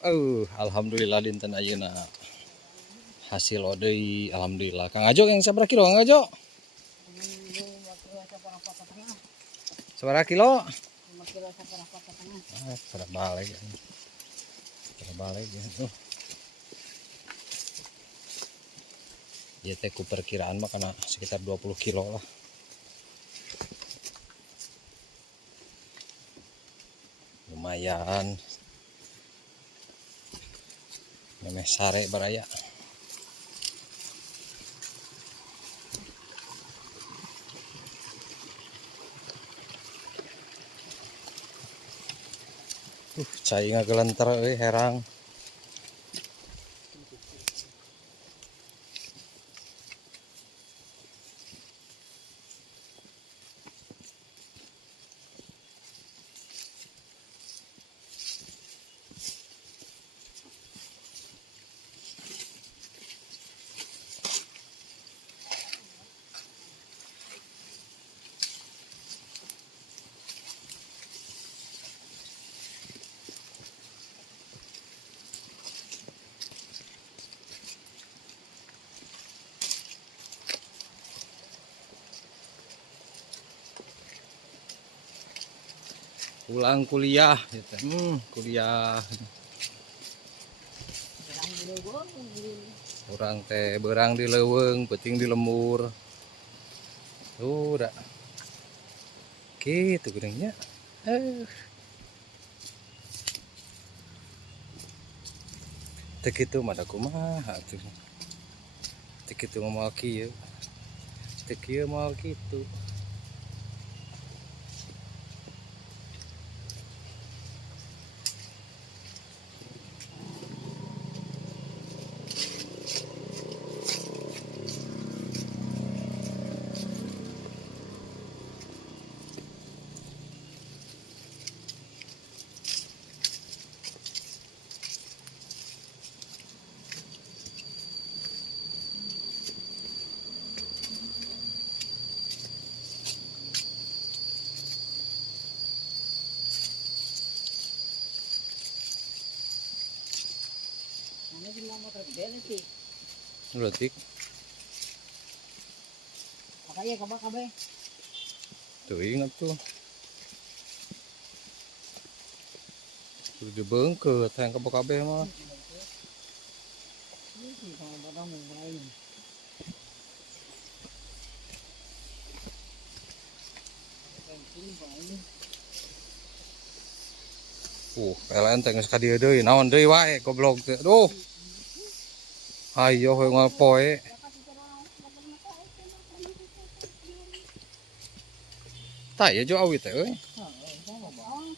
Alhamdulillah dinten ayeuna hasil deui alhamdulillah. Kang Ajo yang sabaraha kilo Kang Ajo? Sabaraha kilo? 5 kilo sabaraha setengah. Pada balik. Pada balik ya. Ya teh ku perkiraan mah kana sekitar 20 kilo lah. Lumayan. Memeh sare baraya. Cai ngagelentar euy herang. Pulang kuliah gitu. Kuliah. Orang teh berang di leuweung, peuting di lembur. Udah. Gitu geuning nya. Teu kitu mah da kumaha atuh. Teu kitu mah moal kieu. Teu kieu moal kitu. Letik. Makanya kabeh. Tuh ingat tuh. Udah dibeungkeut hayang kabeh mah. PLN teh geus ka dieu deui, naon deui wae goblok teh. Aduh. Hayo hoyong ngapoe. Tah ya jo awit teh euy.